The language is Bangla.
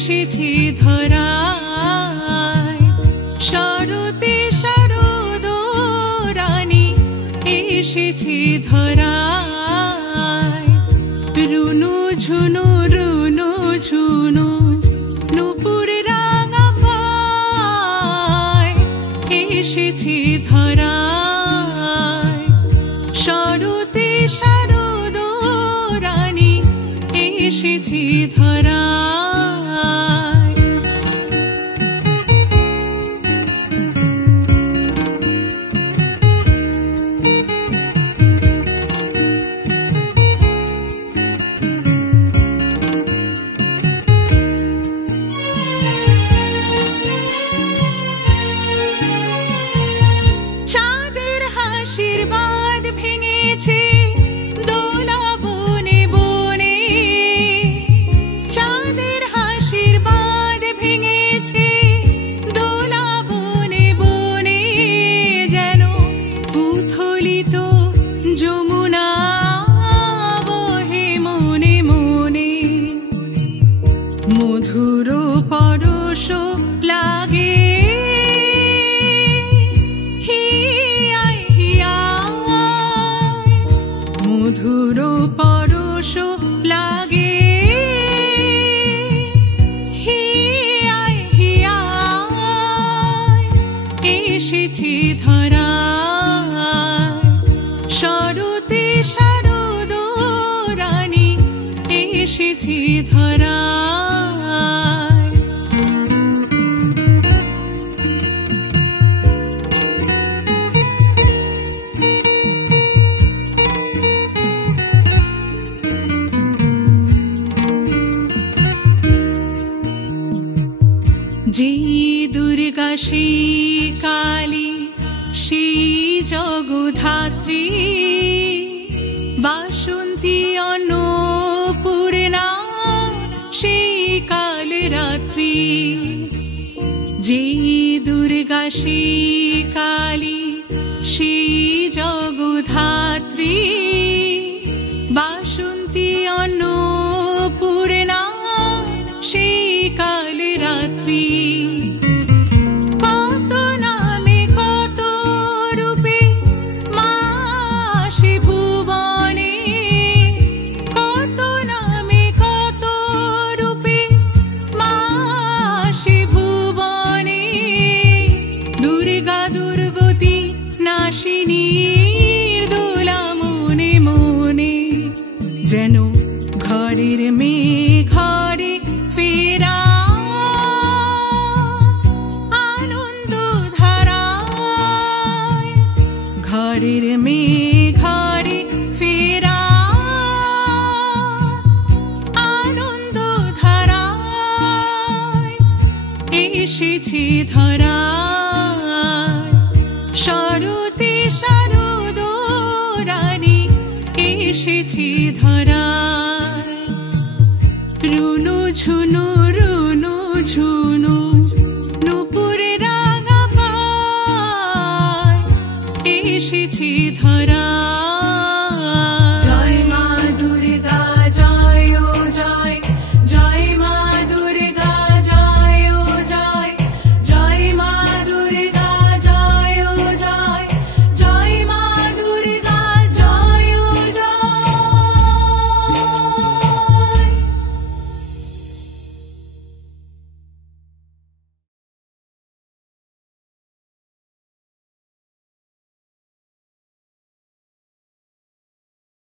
এসেছি ধরায় শরতে শারদ রানী এসেছি ধরায় রুনু ঝুনু নুপুর রাঙা পায় এসেছি ধরায় শরতে শারদ রানী এসেছি ধরায় মধুর পরশ লাগে হিয়ায় হিয়ায় মধুর পরশ লাগে হিয়ায় হিয়ায় এসেছি ধরায় শরতে শারদ রানী এসেছি ধরায় যেই দুর্গা সেই কালী সেই জগধাত্রী বাসন্তী অন্নপূর্ণা সেই কাল রাত্রি যেই দুর্গা সেই কালী সেই জগধাত্রী বাসন্তী অন্নপূর্ণা সেই কাল রাত্রি কত নামে কত রূপে মা আসে ভুবনে কত নামে কত রূপে মা আসে ভুবনে দুর্গা দুর্গতি নাশিনী দোলা মনে মনে যেন ঘরের মেয়ে ঘরে ফেরা আনন্দ ধারায় ঘরের মেয়ে ঘরে ফেরা আনন্দ ধারায় এসেছি ধরায় শরতে শারদ রানী এসেছি ধরায় রুনু ঝুনু নুপুর রাঙা পায় এসেছি ধরায়